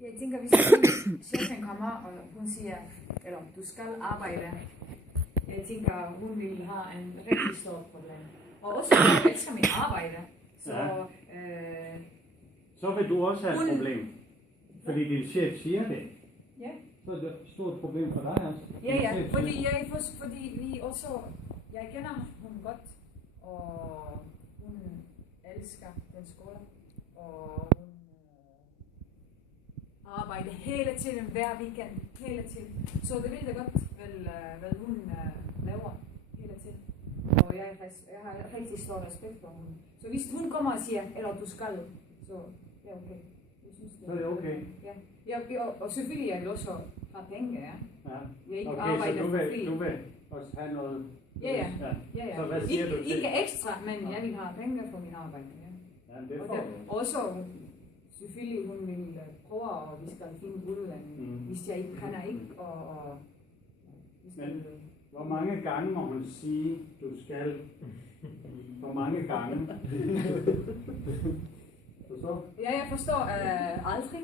Jeg tænker, hvis chefen kommer, og hun siger, eller du skal arbejde, jeg tænker, hun vil have en rigtig stor problem. Og også, jeg elsker mit arbejde. Så, så vil du også have et problem. Fordi din chef siger det. Ja. Så er det et stort problem for dig også. Ja, fordi vi også, jeg kender hun godt, og hun elsker den skole, og hun arbejder hele tiden, hver weekend, hele tiden. Så det vil det godt, hvad hun laver hele tiden. Og jeg har rigtig stor respekt for hende. Så hvis hun kommer og siger, eller du skal, så det er okay. Så er det okay? Ja, og selvfølgelig jeg vil også have penge, ja. Jeg ikke okay, arbejder så du vil også have noget... Ja. Så hvad siger du til? Ikke ekstra, men jeg vil have penge for min arbejde, ja. Ja, det får du. Også selvfølgelig hun vil prøve, og vi skal finde udlandet, hvis jeg ikke kan ikke, og men hvor mange gange må hun sige, du skal? Hvor mange gange? Forstår? Ja, jeg forstår aldrig.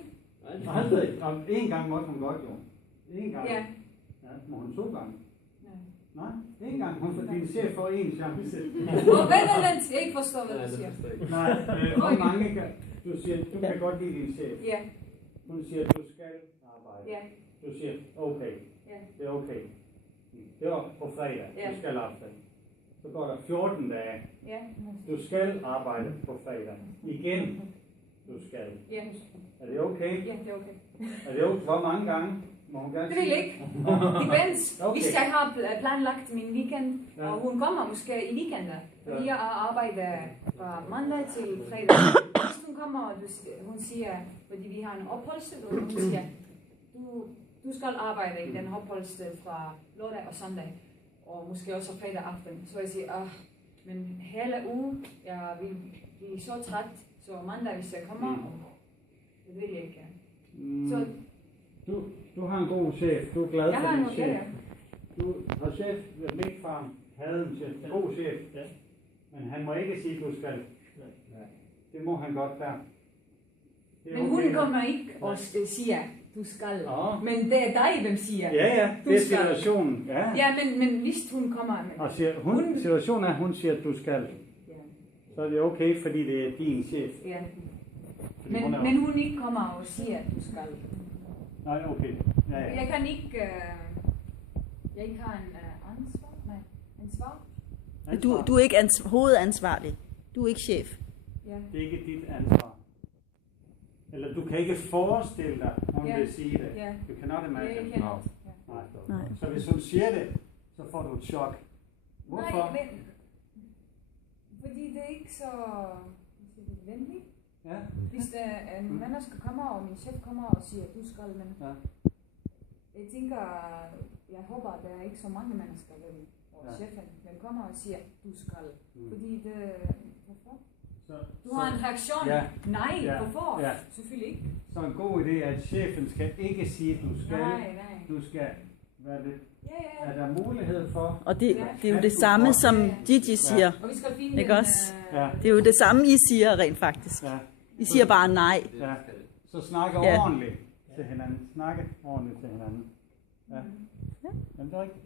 Aldrig? Og en gang måtte hun godt, jo. En gang? Ja. Ja, må hun 2 gange? Nej, en gang. Din chef får en chance. Vent, jeg ikke forstår, hvad du siger. Nej, hvor mange gange? Du siger, du kan godt lide din chef. Ja. Hun siger, du skal arbejde. Ja. Du siger, okay. Ja. Det er okay. Det var på fredag. Ja. Du skal arbejde. Så går der 14 dage. Ja. Du skal arbejde på fredag. Igen. Du skal. Ja. Er det okay? Ja, det er okay. Er det okay? Hvor mange gange? Må hun gerne det vil ikke. Depends. Okay. Hvis jeg har planlagt min weekend, og hun kommer måske i weekender, fordi jeg arbejder fra mandag til fredag. Hvis hun kommer, og hun siger, fordi vi har en opholdssted, og hun siger, du skal arbejde i den opholdssted fra lørdag og søndag, og måske også fredag aften. Så jeg siger, men hele ugen, jeg vil blive så træt, så mandag, hvis jeg kommer, det vil jeg ikke. Så du har en god chef. Du er glad for din chef. Ja. Du har chef, Mick Farm havde en chef. En god chef. Ja. Men han må ikke sige, du skal. Ja. Det må han godt der. Men hun kommer ikke og siger, du skal. Ja. Men det er dig, hvem siger. Ja, det er situationen. Ja, men hvis hun kommer med. Og siger, situationen er, at hun siger, at du skal. Ja. Så er det okay, fordi det er din chef. Ja. Men hun ikke kommer og siger, at du skal. Nej, okay. Ja. Jeg kan ikke... jeg ikke har en ansvar. Nej, ansvar. Du er ikke hovedansvarlig. Du er ikke chef. Ja. Det er ikke dit ansvar. Eller du kan ikke forestille dig, hun vil sige det. Ja. Du cannot imagine. Nej. Så hvis hun siger det, så får du et chok. Hvorfor? Nej, fordi det er ikke så venligt. Ja. Hvis en menneske kommer, og min chef kommer og siger, du skal, men jeg tænker, jeg håber, at der er ikke så mange mennesker, og chefen, den kommer og siger, du skal. Fordi det, hvorfor? Du har en reaktion. Nej, hvorfor? Ja. Selvfølgelig ikke. Så en god idé er, at chefen skal ikke sige, du skal. Nej. Du skal, hvad er det? Ja. Er der mulighed for? Og det er jo det samme, som Gigi siger. Og vi skal finde ikke også? Det er jo det samme, I siger rent faktisk. Ja. I siger bare nej. Ja. Så snakke ordentligt til hinanden. Snakke ordentligt til hinanden. Ja. Jamen, det er rigtigt.